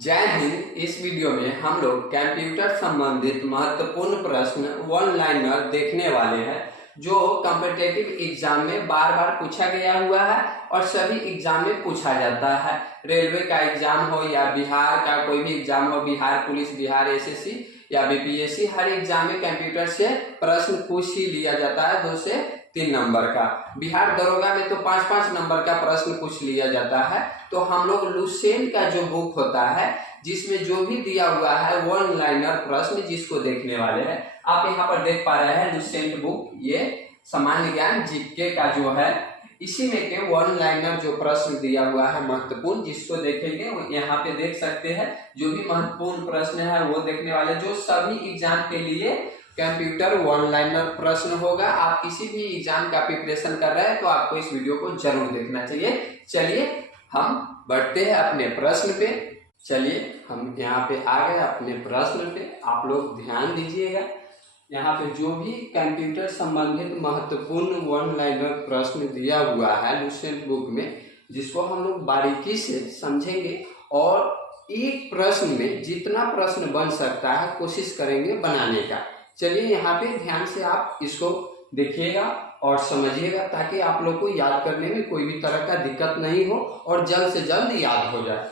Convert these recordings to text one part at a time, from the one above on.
जय हिंद। इस वीडियो में हम लोग कंप्यूटर संबंधित महत्वपूर्ण प्रश्न वन लाइनर देखने वाले हैं जो कॉम्पिटिटिव एग्जाम में बार बार पूछा गया हुआ है और सभी एग्जाम में पूछा जाता है। रेलवे का एग्जाम हो या बिहार का कोई भी एग्जाम हो, बिहार पुलिस, बिहार एसएससी या बीपीएससी, हर एग्जाम में कंप्यूटर से प्रश्न पूछ ही लिया जाता है 2 से 3 नंबर का। बिहार दरोगा में तो 5-5 नंबर का प्रश्न पूछ लिया जाता है। तो हम लोग लुसेंट का जो बुक होता है जिसमें जो भी दिया हुआ है वन लाइनर प्रश्न जिसको देखने वाले हैं, आप यहाँ पर देख पा रहे हैं लुसेंट बुक, ये सामान्य ज्ञान जीके का जो है, इसी में के वन लाइनर जो प्रश्न दिया हुआ है महत्वपूर्ण, जिसको देखेंगे यहाँ पे देख सकते हैं। जो भी महत्वपूर्ण प्रश्न है वो देखने वाले, जो सभी एग्जाम के लिए कंप्यूटर वन लाइनर प्रश्न होगा। आप किसी भी एग्जाम का प्रिपरेशन कर रहे हैं तो आपको इस वीडियो को जरूर देखना चाहिए। चलिए हम बढ़ते हैं अपने प्रश्न पे। चलिए हम यहाँ पे आ गए अपने प्रश्न पे, आप लोग ध्यान दीजिएगा। यहाँ पे जो भी कंप्यूटर संबंधित महत्वपूर्ण वन लाइनर प्रश्न दिया हुआ है लुसेंट बुक में, जिसको हम लोग बारीकी से समझेंगे और एक प्रश्न में जितना प्रश्न बन सकता है कोशिश करेंगे बनाने का। चलिए यहाँ पे ध्यान से आप इसको देखिएगा और समझिएगा ताकि आप लोग को याद करने में कोई भी तरह का दिक्कत नहीं हो और जल्द से जल्द याद हो जाए।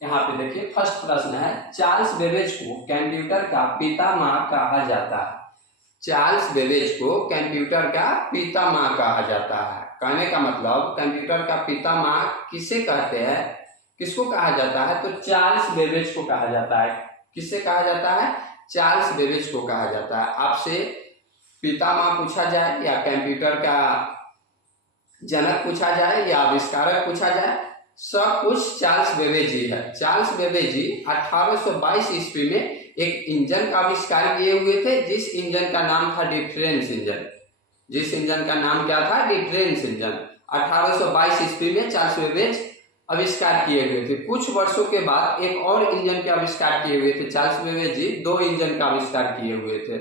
यहाँ पे देखिए फर्स्ट प्रश्न है, चार्ल्स बेबेज को कंप्यूटर का पितामह कहा जाता है। चार्ल्स बेबेज को कंप्यूटर का पितामह कहा जाता है। कहने का मतलब कंप्यूटर का पितामह किसे कहते हैं, किसको कहा जाता है, तो चार्ल्स बेबेज को कहा जाता है। किससे कहा जाता है, चार्ल्स बेबेज को कहा जाता है। आपसे पितामह पूछा जाए या कंप्यूटर का जनक पूछा जाए या आविष्कारक पूछा जाए, सब कुछ चार्ल्स बेबेज ही है। चार्ल्स बेबेज जी 1822 ईस्वी में एक इंजन का आविष्कार किए हुए थे, जिस इंजन का नाम था डिफरेंस इंजन। जिस इंजन का नाम क्या था, डिफरेंस इंजन। 1822 ईस्वी में चार्ल्स बेबेज आविष्कार किए हुए थे। कुछ वर्षों के बाद एक और इंजन के आविष्कार किए हुए थे। चार्ल्स बेबेज जी 2 इंजन का आविष्कार किए हुए थे,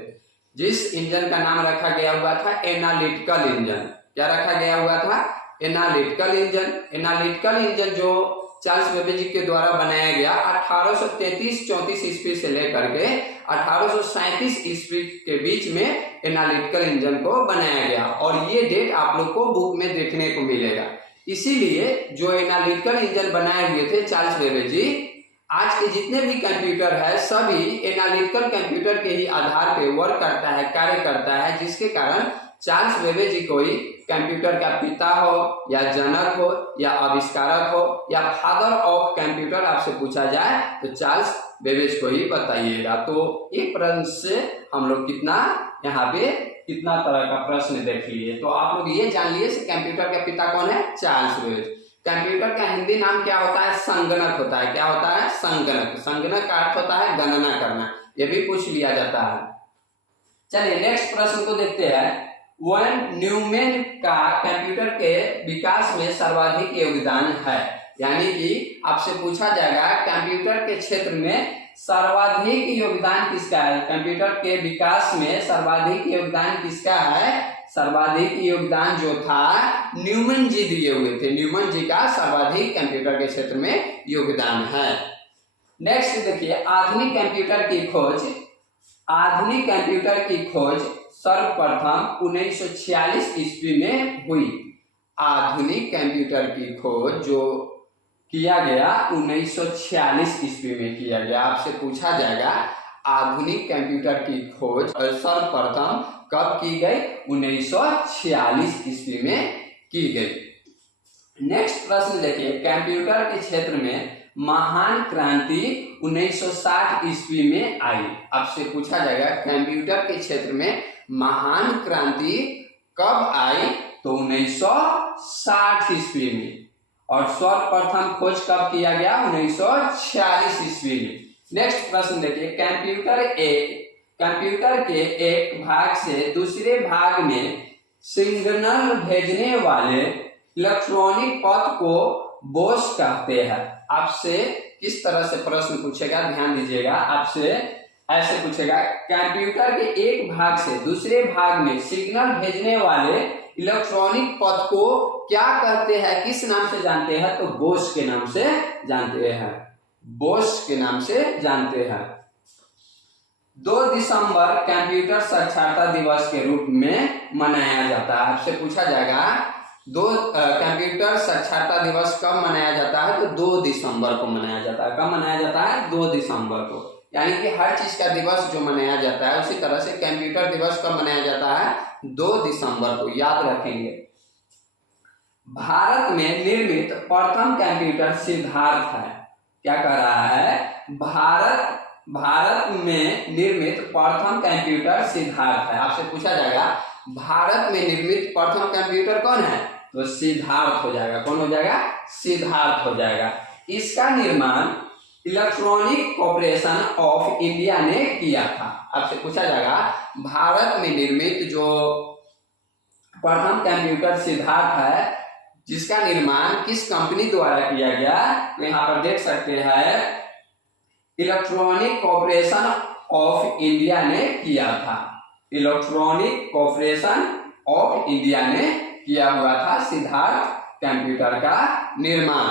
जिस इंजन का नाम रखा गया हुआ था एनालिटिकल इंजन। क्या रखा गया हुआ था, एनालिटिकल इंजन। एनालिटिकल इंजन जो चार्ल्स बेबेज के द्वारा बनाया गया 1833-34 ईस्वी से लेकर के 1837 ईस्वी के बीच में एनालिटिकल इंजन को बनाया गया और ये डेट आप लोग को बुक में देखने को मिलेगा। इसीलिए जो एनालिटिकल इंजन बनाए हुए थे चार्ल्स बेबेज जी, आज के जितने भी कंप्यूटर है सभी एनालिटिकल कंप्यूटर के ही आधार पे वर्क करता है, कार्य करता है, जिसके कारण चार्ल्स बेबेज जी कोई कंप्यूटर का पिता हो या जनक हो या आविष्कारक हो या फादर ऑफ कंप्यूटर आपसे पूछा जाए तो चार्ल्स बेबेज को ही बताइएगा। तो एक प्रश्न से हम लोग यहाँ पे कितना तरह का प्रश्न देख लिए। तो आप लोग ये जान लिए कंप्यूटर का पिता कौन है, चार्ल्स बेबेज। कंप्यूटर का हिंदी नाम क्या होता है, संगणक होता है। क्या होता है, संगणक। संगणक का अर्थ होता है गणना करना, ये भी पूछ लिया जाता है। चलिए नेक्स्ट प्रश्न को देखते हैं। वॉन न्यूमैन का कंप्यूटर के विकास में सर्वाधिक योगदान है। यानी कि आपसे पूछा जाएगा कंप्यूटर के क्षेत्र में सर्वाधिक योगदान किसका है, कंप्यूटर के विकास में सर्वाधिक योगदान किसका है। सर्वाधिक योगदान जो था न्यूमैन जी दिए हुए थे। न्यूमैन जी का सर्वाधिक कंप्यूटर के क्षेत्र में योगदान है। नेक्स्ट देखिए, आधुनिक कंप्यूटर की खोज। आधुनिक कंप्यूटर की खोज सर्वप्रथम 1946 ईस्वी में हुई। आधुनिक कंप्यूटर की खोज जो किया गया 1946 ईस्वी में किया गया। आपसे पूछा जाएगा आधुनिक कंप्यूटर की खोज सर्वप्रथम कब की गई, 1946 ईस्वी में की गई। नेक्स्ट प्रश्न देखिए, कंप्यूटर के क्षेत्र में महान क्रांति 1960 ईस्वी में आई। आपसे पूछा जाएगा कंप्यूटर के क्षेत्र में महान क्रांति कब आई, तो 1960 ईस्वी में। और सर्वप्रथम खोज कब किया गया, 1946 ईस्वी में। नेक्स्ट प्रश्न देखिए, कंप्यूटर के एक भाग से दूसरे भाग में सिग्नल भेजने वाले इलेक्ट्रॉनिक पथ को बोस कहते हैं। आपसे किस तरह से प्रश्न पूछेगा, ध्यान दीजिएगा। आपसे ऐसे पूछेगा, कंप्यूटर के एक भाग से दूसरे भाग में सिग्नल भेजने वाले इलेक्ट्रॉनिक पथ को क्या कहते हैं, किस नाम से जानते हैं, तो बोस के नाम से जानते हैं। बोस के नाम से जानते हैं। 2 दिसंबर कंप्यूटर साक्षरता दिवस के रूप में मनाया जाता है। आपसे पूछा जाएगा कंप्यूटर साक्षरता दिवस कब मनाया जाता है, तो 2 दिसंबर को मनाया जाता है। कब मनाया जाता है, 2 दिसंबर को। यानी कि हर चीज का दिवस जो मनाया जाता है, उसी तरह से कंप्यूटर दिवस कब मनाया जाता है, 2 दिसंबर को, याद रखेंगे। भारत में निर्मित प्रथम कंप्यूटर सिद्धार्थ है। क्या कह रहा है, भारत में निर्मित प्रथम कंप्यूटर सिद्धार्थ है। आपसे पूछा जाएगा भारत में निर्मित प्रथम कंप्यूटर कौन है, तो सिद्धार्थ हो जाएगा। कौन हो जाएगा, सिद्धार्थ हो जाएगा। इसका निर्माण इलेक्ट्रॉनिक कॉर्पोरेशन ऑफ इंडिया ने किया था। आपसे पूछा जाएगा भारत में निर्मित जो प्रथम कंप्यूटर सिद्धार्थ है, जिसका निर्माण किस कंपनी द्वारा किया गया, तो यहाँ पर देख सकते हैं इलेक्ट्रॉनिक कॉर्पोरेशन ऑफ इंडिया ने किया था। इलेक्ट्रॉनिक कॉर्पोरेशन ऑफ इंडिया ने किया हुआ था सिद्धार्थ कंप्यूटर का निर्माण।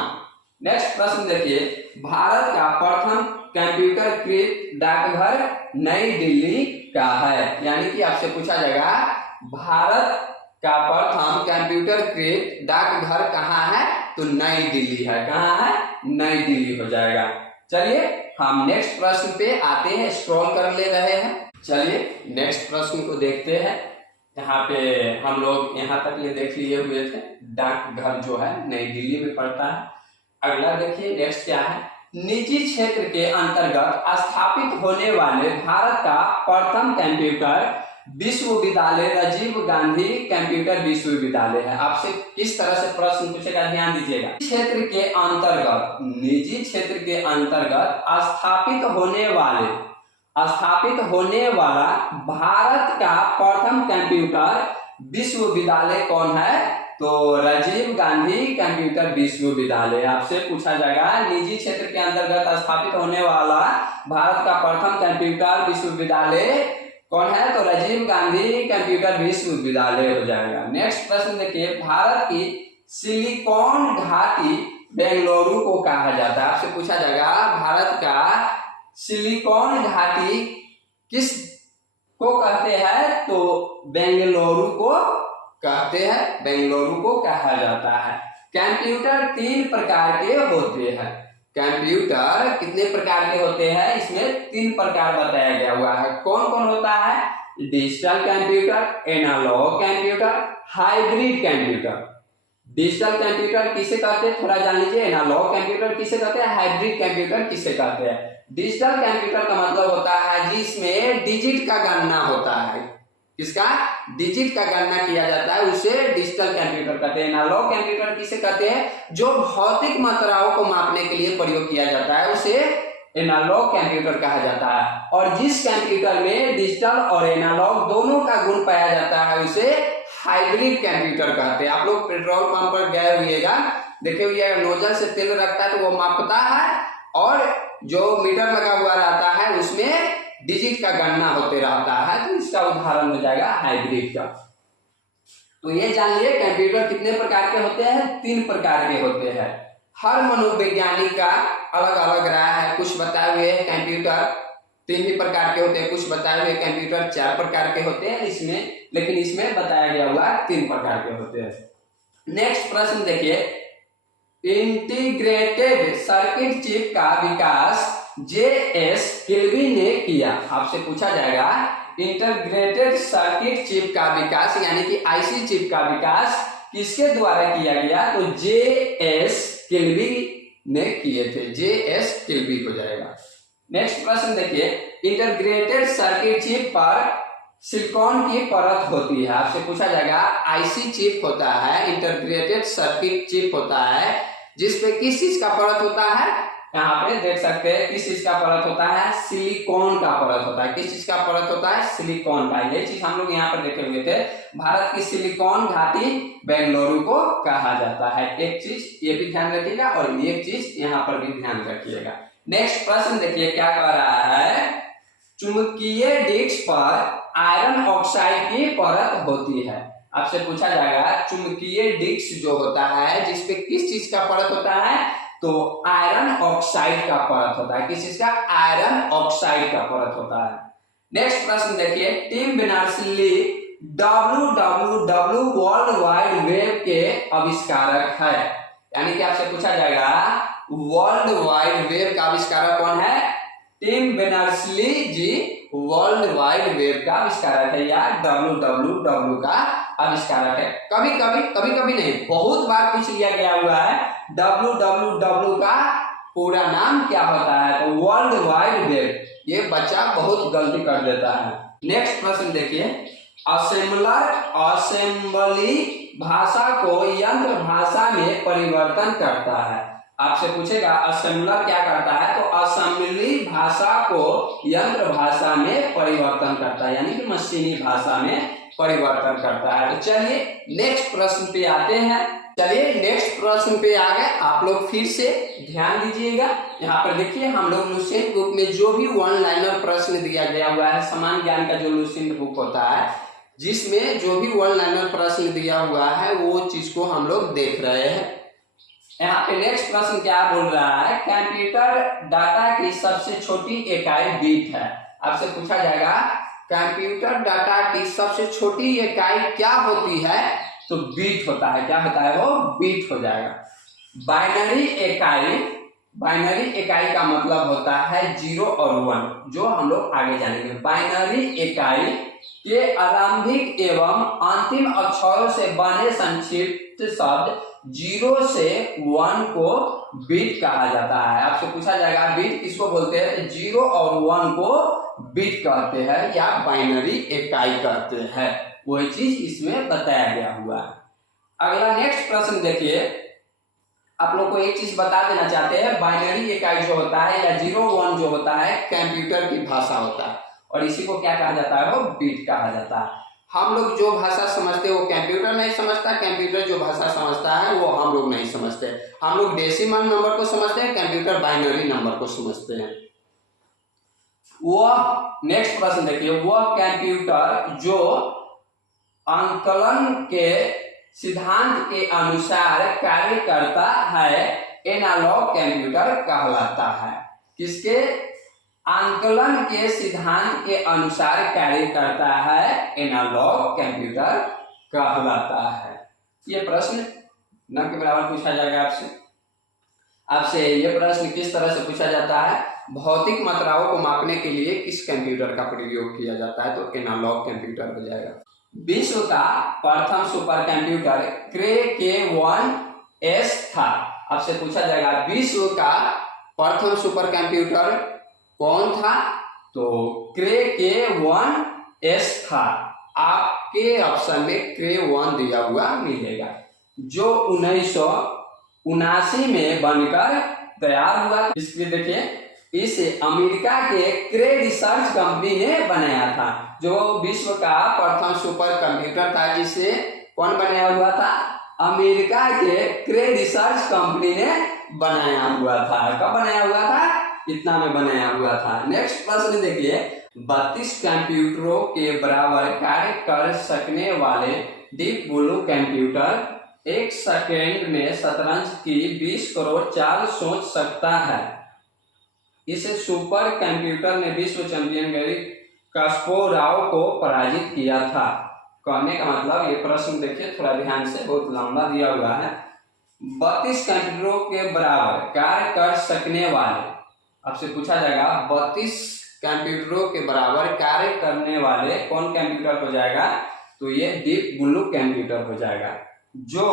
नेक्स्ट प्रश्न देखिए, भारत का प्रथम कंप्यूटर कृत डाकघर नई दिल्ली का है। यानी कि आपसे पूछा जाएगा भारत का प्रथम कंप्यूटर कृत डाकघर कहाँ है, तो नई दिल्ली है। कहाँ है, नई दिल्ली हो जाएगा। चलिए हम नेक्स्ट प्रश्न पे आते हैं, स्क्रॉल कर ले रहे हैं। चलिए नेक्स्ट प्रश्न को देखते हैं। यहाँ पे हम लोग यहाँ तक ये देख लिए हुए थे, डाकघर जो है नई दिल्ली में पड़ता है। अगला देखिए नेक्स्ट क्या है, निजी क्षेत्र के अंतर्गत स्थापित होने वाले भारत का प्रथम कंप्यूटर विश्वविद्यालय राजीव गांधी कंप्यूटर विश्वविद्यालय है। आपसे किस तरह से प्रश्न पूछेगा, ध्यान दीजिएगा। क्षेत्र के अंतर्गत, निजी क्षेत्र के अंतर्गत स्थापित होने वाला भारत का प्रथम कंप्यूटर विश्वविद्यालय कौन है, तो राजीव गांधी कंप्यूटर विश्वविद्यालय। आपसे पूछा जाएगा निजी क्षेत्र के अंतर्गत स्थापित होने वाला भारत का प्रथम कंप्यूटर विश्वविद्यालय कौन है, तो राजीव गांधी कंप्यूटर विश्वविद्यालय हो जाएगा। नेक्स्ट प्रश्न देखिए, भारत की सिलिकॉन घाटी बेंगलुरु को कहा जाता है। आपसे पूछा जाएगा भारत का सिलिकॉन घाटी किस को कहते हैं, तो बेंगलुरु को कहते हैं, बेंगलुरु को कहा जाता है। कंप्यूटर 3 प्रकार के होते हैं। कंप्यूटर कितने प्रकार के होते हैं, इसमें 3 प्रकार बताया गया हुआ है। कौन कौन होता है, digital computer, analog computer, hybrid computer. Digital computer किसे कहते हैं, थोड़ा जान लीजिए। एनालॉग कंप्यूटर किसे कहते हैं, हाइब्रिड कंप्यूटर किसे कहते हैं। डिजिटल कंप्यूटर का मतलब होता है जिसमें डिजिट का गणना होता है, किसका, डिजिट का गणना किया जाता है, उसे डिजिटल कंप्यूटर कहते हैं। एनालॉग कंप्यूटर किसे कहते हैं, जो भौतिक मात्राओं को मापने के लिए प्रयोग किया जाता है, उसे एनालॉग कंप्यूटर कहा जाता है। और जिस कंप्यूटर में डिजिटल और एनालॉग दोनों का गुण पाया जाता है, उसे हाइब्रिड कंप्यूटर कहते हैं। आप लोग पेट्रोल पंप पर गए हुएगा, देखे हुए नोजल से तेल रखता है तो वो मापता है, और जो मीटर लगा हुआ रहता है उसमें डिजिट का गणना होते रहता है, तो इसका उदाहरण हो जाएगा हाइब्रिड का। तो ये जान लिए कंप्यूटर कितने प्रकार के होते हैं, 3 प्रकार के होते हैं। हर मनोवैज्ञानिक का अलग अलग राय है। कुछ बताए हुए कंप्यूटर 3 ही प्रकार के होते हैं, कुछ बताए हुए कंप्यूटर 4 प्रकार के होते हैं इसमें, लेकिन इसमें बताया गया हुआ 3 प्रकार के होते हैं। नेक्स्ट प्रश्न देखिए, इंटीग्रेटेड सर्किट चिप का विकास J.S. किल्वी ने किया। आपसे पूछा जाएगा इंटीग्रेटेड सर्किट चिप का विकास यानी कि आईसी चिप का विकास किसके द्वारा किया गया, तो J.S. किल्वी ने किए थे। J.S. किल्वी हो जाएगा। नेक्स्ट प्रश्न देखिए, इंटीग्रेटेड सर्किट चिप पर सिलिकॉन की परत होती है। आपसे पूछा जाएगा आईसी चिप होता है, इंटीग्रेटेड सर्किट चिप होता है, जिसपे किस चीज का परत होता है, यहाँ पे देख सकते हैं किस चीज का परत होता है, सिलिकॉन का परत होता है। किस चीज का परत होता है, सिलिकॉन का। ये चीज हम लोग यहाँ पर देखे हुए थे। भारत की सिलिकॉन घाटी बेंगलुरु को कहा जाता है। एक चीज ये भी ध्यान रखिएगा और एक चीज यहाँ पर भी ध्यान रखिएगा। नेक्स्ट प्रश्न देखिए क्या कह रहा है, चुंबकीय डिस्क पर आयरन ऑक्साइड की परत होती है। आपसे पूछा जाएगा चुंबकीय डिस्क जो होता है जिसपे किस चीज का परत होता है, तो आयरन ऑक्साइड का परत होता है। किस चीज का? आयरन ऑक्साइड का परत होता है। नेक्स्ट प्रश्न देखिए, Tim Berners Lee WWW world wide web के आविष्कारक है। यानी कि आपसे पूछा जाएगा वर्ल्ड वाइड वेब का आविष्कारक कौन है? टिम बर्नर्स-ली जी वर्ल्ड वाइड वेब का आविष्कारक है या WWW का आविष्कारक है। कभी कभी नहीं, बहुत बार पूछ लिया गया हुआ है WWW का पूरा नाम क्या होता है, तो वर्ल्ड वाइड वेब। ये बच्चा बहुत गलती कर देता है। नेक्स्ट प्रश्न देखिए, असेंबली भाषा को यंत्र भाषा में परिवर्तन करता है। आपसे पूछेगा असेंबलर क्या करता है, तो असेंबली भाषा को यंत्र भाषा में परिवर्तन करता है, यानी कि मशीनी भाषा में परिवर्तन करता है। तो चलिए नेक्स्ट प्रश्न पे आते हैं। चलिए नेक्स्ट प्रश्न पे आ गए। आप लोग फिर से ध्यान दीजिएगा। यहाँ पर देखिए, हम लोग लुसेंट बुक में जो भी वन लाइनर प्रश्न दिया गया हुआ है, समान ज्ञान का जो लुसेंट बुक होता है, जिसमें जो भी वन लाइनर प्रश्न दिया हुआ है वो चीज को हम लोग देख रहे हैं। यहाँ पे नेक्स्ट प्रश्न क्या बोल रहा है, कंप्यूटर डाटा की सबसे छोटी इकाई बीट है। आपसे पूछा जाएगा कंप्यूटर डाटा की सबसे छोटी इकाई क्या होती है, तो बीट होता है। क्या होता है? वो बीट हो जाएगा। बाइनरी इकाई का मतलब होता है 0 और 1, जो हम लोग आगे जानेंगे। बाइनरी इकाई के आरंभिक एवं अंतिम अक्षरों से बने संक्षिप्त शब्द 0 से 1 को बीट कहा जाता है। आपसे पूछा जाएगा बीट किसको बोलते हैं, 0 और 1 को बीट कहते हैं या बाइनरी इकाई कहते हैं। वही चीज इसमें बताया गया हुआ है। अगला नेक्स्ट प्रश्न देखिए, आप लोग को एक चीज बता देना चाहते हैं, बाइनरी इकाई जो होता है या 0-1 जो होता है कंप्यूटर की भाषा होता है, और इसी को क्या कहा जाता है, वो बीट कहा जाता है। हम लोग जो भाषा समझते हैं वो कंप्यूटर नहीं समझता, कंप्यूटर जो भाषा समझता है वो हम लोग नहीं समझते। हम लोग डेसिमल नंबर को समझते हैं, कंप्यूटर बाइनरी नंबर को समझते हैं। वह नेक्स्ट प्रश्न देखिए, वह कंप्यूटर जो आंकलन के सिद्धांत के अनुसार कार्य करता है एनालॉग कंप्यूटर कहलाता है। किसके? आंकलन के सिद्धांत के अनुसार कार्य करता है एनालॉग कंप्यूटर कहलाता है। ये प्रश्न न के बराबर पूछा जाएगा आपसे ये प्रश्न किस तरह से पूछा जाता है, भौतिक मात्राओं को मापने के लिए किस कंप्यूटर का प्रयोग किया जाता है, तो एनालॉग कंप्यूटर हो जाएगा। विश्व का प्रथम सुपर कंप्यूटर क्रे K1S था। आपसे पूछा जाएगा विश्व का प्रथम सुपर कंप्यूटर कौन था, तो क्रे K1S था। आपके ऑप्शन में क्रे 1 दिया हुआ मिलेगा, जो 1979 में बनकर तैयार हुआ। इसलिए देखिए, इसे अमेरिका के क्रे रिसर्च कंपनी ने बनाया था। जो विश्व का प्रथम सुपर कंप्यूटर था, जिसे कौन बनाया हुआ था, अमेरिका के क्रे रिसर्च कंपनी ने बनाया हुआ था। कब बनाया हुआ था? इतना में बनाया हुआ था। नेक्स्ट प्रश्न देखिए, 32 कंप्यूटरों के बराबर कार्य कर सकने वाले डीप ब्लू कंप्यूटर 1 सेकेंड में शतरंज की 20 करोड़ चाल सोच सकता है। इस सुपर कंप्यूटर ने विश्व चैंपियन गैरी कास्पारोव को पराजित किया था। कहने का मतलब, ये प्रश्न देखिए थोड़ा ध्यान से, बहुत लंबा दिया हुआ है। 32 कंप्यूटरों के बराबर कार्य कर सकने वाले, आपसे पूछा जाएगा 32 कंप्यूटरों के बराबर कार्य करने वाले कौन कंप्यूटर हो जाएगा, तो ये डीप ब्लू कंप्यूटर हो जाएगा, जो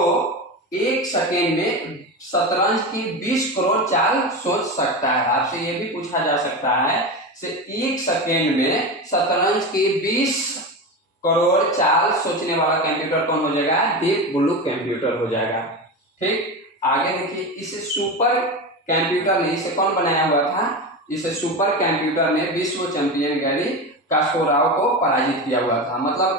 1 सेकेंड में शतरंज की 20 करोड़ चाल सोच सकता है। आपसे ये भी पूछा जा सकता है से 1 सेकेंड में शतरंज की 20 करोड़ चाल सोचने वाला कंप्यूटर कौन हो जाएगा, डीप ब्लू कंप्यूटर हो जाएगा। ठीक, आगे देखिए, इसे सुपर कंप्यूटर ने, इसे कौन बनाया हुआ था, इसे सुपर कंप्यूटर ने विश्व चैंपियन गैरी कास्पारोव को पराजित किया हुआ था। मतलब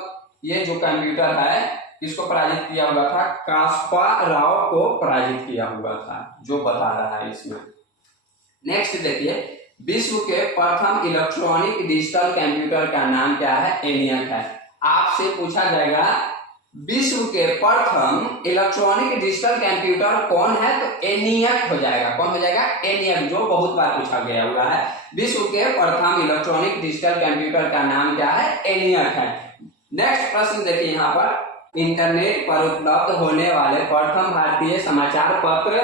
ये जो कंप्यूटर है किसको पराजित किया हुआ था, कास्पारोव को पराजित किया हुआ था, जो बता रहा है इसमें। नेक्स्ट देखिए, विश्व के प्रथम इलेक्ट्रॉनिक डिजिटल कंप्यूटर का नाम क्या है, एनियक है। आपसे पूछा जाएगा विश्व के प्रथम इलेक्ट्रॉनिक डिजिटल कंप्यूटर कौन है? तो एनियक हो जाएगा। कौन हो जाएगा? एनियक, जो बहुत बार पूछा गया हुआ है। विश्व के प्रथम इलेक्ट्रॉनिक डिजिटल कंप्यूटर का नाम क्या है? एनियक है। नेक्स्ट प्रश्न देखिए यहाँ पर, इंटरनेट पर उपलब्ध होने वाले प्रथम भारतीय समाचार पत्र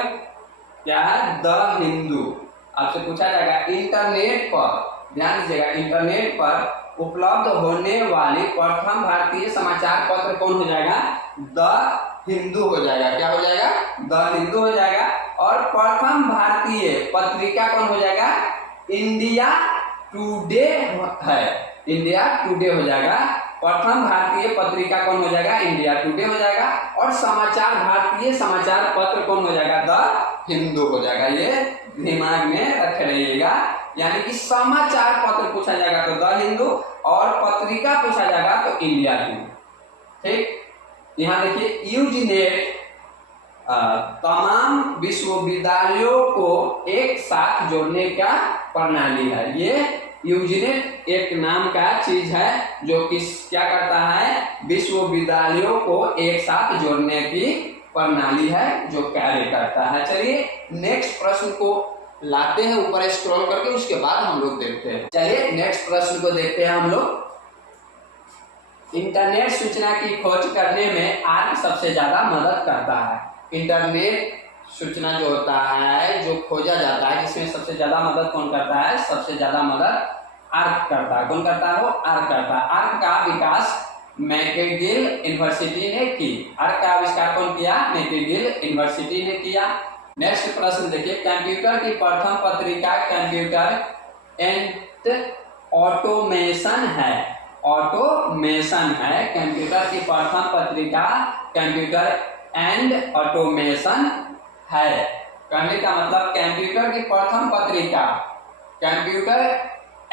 क्या है? द हिंदू। आपसे पूछा जाएगा इंटरनेट पर, ध्यान दीजिएगा, इंटरनेट पर उपलब्ध होने वाली प्रथम भारतीय समाचार पत्र कौन हो जाएगा? द हिंदू हो जाएगा। क्या हो जाएगा? द हिंदू हो जाएगा। और प्रथम भारतीय पत्रिका कौन हो जाएगा? इंडिया टुडे है। इंडिया टुडे हो जाएगा। प्रथम भारतीय पत्रिका कौन हो जाएगा? इंडिया टुडे हो जाएगा। और समाचार, भारतीय समाचार पत्र कौन हो जाएगा? द हिंदू हो जाएगा। ये दिमाग में रख रहिएगा, यानी कि समाचार पत्र पूछा जाएगा तो द हिंदू, और पत्रिका पूछा जाएगा तो इंडिया टुडे। ठीक, यहाँ देखिए, यूजीनेट तमाम विश्वविद्यालयों को एक साथ जोड़ने का प्रणाली है। ये यूजीनेट एक नाम का चीज है जो क्या करता है? विश्वविद्यालयों को एक साथ जोड़ने की प्रणाली है जो कार्य करता है। चलिए नेक्स्ट प्रश्न को लाते हैं ऊपर स्क्रॉल करके, उसके बाद हम लोग देखते हैं। चलिए नेक्स्ट प्रश्न को देखते हैं हम लोग। इंटरनेट सूचना की खोज करने में आर्क सबसे ज्यादा मदद करता है। इंटरनेट सूचना जो होता है, जो खोजा जाता है, जिसमें सबसे ज्यादा मदद कौन करता है? सबसे ज्यादा मदद आर्क करता है। कौन करता है? वो आर्क करता है। आर्क का विकास मैकगिल यूनिवर्सिटी ने की। आर्क का आविष्कार कौन किया? मैकगिल यूनिवर्सिटी ने किया। नेक्स्ट प्रश्न देखिए, कंप्यूटर की प्रथम पत्रिका कंप्यूटर एंड ऑटोमेशन है। ऑटोमेशन है। कंप्यूटर की प्रथम पत्रिका कंप्यूटर एंड ऑटोमेशन है। कहने का मतलब कंप्यूटर की प्रथम पत्रिका कंप्यूटर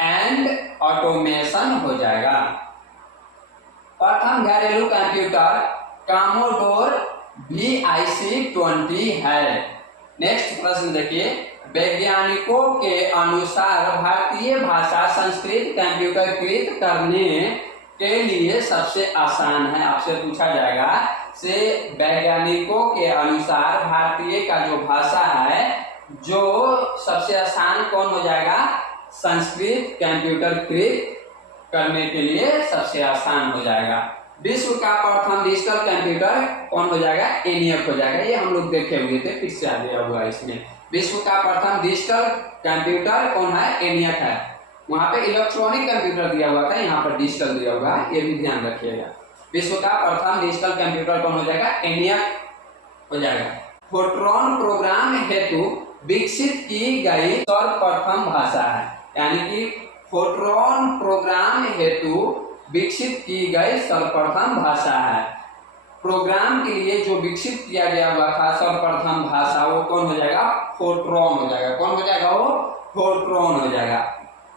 एंड ऑटोमेशन हो जाएगा। प्रथम घरेलू कंप्यूटर कॉमोडोर VIC-20 है। नेक्स्ट प्रश्न देखिए, वैज्ञानिकों के अनुसार भारतीय भाषा संस्कृत कंप्यूटरीकृत करने के लिए सबसे आसान है। आपसे पूछा जाएगा से वैज्ञानिकों के अनुसार भारतीय का जो भाषा है, जो सबसे आसान कौन हो जाएगा? संस्कृत कंप्यूटरीकृत करने के लिए सबसे आसान हो जाएगा। विश्व का प्रथम डिजिटल कंप्यूटर कौन हो जाएगा? एनियक हो जाएगा। ये हम लोग देखे हुए थे, फिर से आ गया हुआ इसमें। विश्व का प्रथम डिजिटल कंप्यूटर कौन है? एनियक है। वहां पे इलेक्ट्रॉनिक कंप्यूटर दिया हुआ था, यहाँ पर डिजिटल दिया हुआ है, ये भी ध्यान रखिएगा। विश्व का प्रथम डिजिटल कंप्यूटर कौन हो जाएगा? एनियक हो जाएगा। फोर्ट्रॉन प्रोग्राम हेतु विकसित की गई सर्वप्रथम भाषा है। यानी कि फोर्ट्रॉन प्रोग्राम हेतु विकसित की गई सर्वप्रथम भाषा है। प्रोग्राम के लिए जो विकसित किया गया हुआ था सर्वप्रथम भाषा, वो कौन हो जाएगा? फोर्ट्रॉन हो जाएगा। कौन हो जाएगा? वो फोर्ट्रॉन हो जाएगा।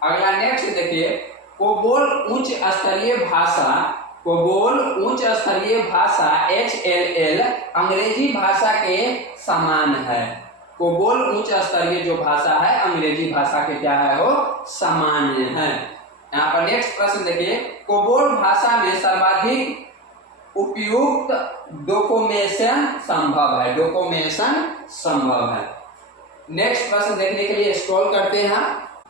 अगला नेक्स्ट देखिए, कोबोल उच्च स्तरीय भाषा, कोबोल उच्च स्तरीय भाषा HLL अंग्रेजी भाषा के समान है। कोबोल उच्च स्तरीय जो भाषा है अंग्रेजी भाषा के क्या है? वो सामान्य है। यहाँ पर नेक्स्ट प्रश्न देखिए, कोबोल भाषा में सर्वाधिक उपयुक्त डॉक्यूमेशन संभव है। डॉक्यूमेशन संभव है। नेक्स्ट प्रश्न देखने के लिए स्क्रॉल करते हैं।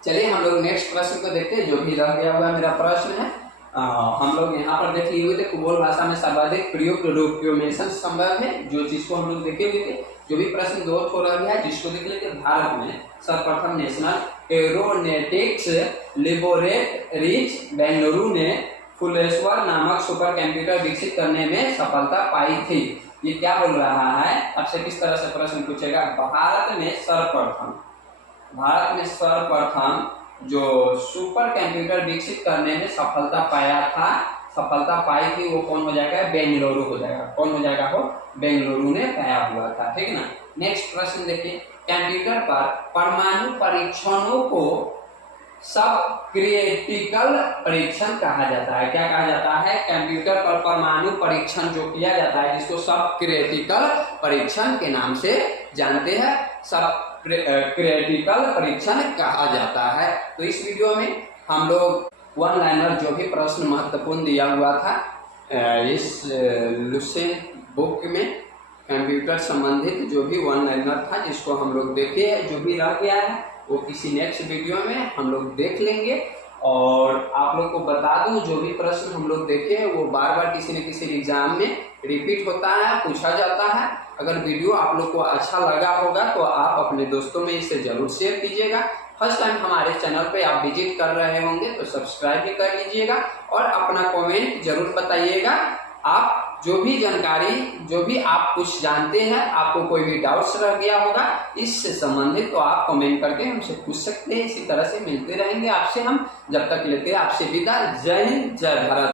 चलिए हम लोग नेक्स्ट प्रश्न को देखते हैं, जो भी रह गया हुआ मेरा प्रश्न है। हम लोग यहाँ पर देख लिए हुए थे, कोबोल भाषा में सर्वाधिक प्रयुक्त डॉक्यूमेशन संभव है, जो चीज को हम लोग देखे हुए थे। जो भी प्रश्न दो हो रहा है, जिसको देख लेते, भारत में सर्वप्रथम नेशनल एरोनॉटिक्स लेबोरेटरीज बेंगलुरु ने फुलेश्वर नामक सुपर कंप्यूटर विकसित करने में सफलता पाई थी। ये क्या बोल रहा है? आपसे किस तरह से प्रश्न पूछेगा? भारत में सर्वप्रथम जो सुपर कंप्यूटर विकसित करने में सफलता पाई थी, वो कौन हो जाएगा? बेंगलुरु हो जाएगा। कौन हो जाएगा? वो बेंगलुरु ने पाया हुआ था। ठीक ना। नेक्स्ट प्रश्न देखिए, कंप्यूटर पर परमाणु परीक्षणों को सब क्रिटिकल परीक्षण कहा जाता है। क्या कहा जाता है? कंप्यूटर पर परमाणु परीक्षण जो किया जाता है, जिसको सब क्रिटिकल परीक्षण के नाम से जानते हैं, सब क्रिटिकल परीक्षण कहा जाता है। तो इस वीडियो में हम लोग वन लाइनर जो भी प्रश्न महत्वपूर्ण दिया हुआ था इस लुसेंट बुक में कंप्यूटर संबंधित जो भी वन लाइनर था जिसको हम लोग देखे हैं, जो भी रह गया है वो किसी नेक्स्ट वीडियो में हम लोग देख लेंगे। और आप लोग को बता दूं, जो भी प्रश्न हम लोग देखे हैं वो बार बार किसी न किसी एग्जाम में रिपीट होता है, पूछा जाता है। अगर वीडियो आप लोग को अच्छा लगा होगा तो आप अपने दोस्तों में इसे जरूर शेयर कीजिएगा। फर्स्ट टाइम हमारे चैनल पे आप विजिट कर रहे होंगे तो सब्सक्राइब भी कर लीजिएगा और अपना कमेंट जरूर बताइएगा। आप जो भी जानकारी, जो भी आप कुछ जानते हैं, आपको कोई भी डाउट्स रह गया होगा इससे संबंधित, तो आप कमेंट करके हमसे पूछ सकते हैं। इसी तरह से मिलते रहेंगे आपसे हम, जब तक लेते हैं आपसे विदा। जय हिंद, जय भारत।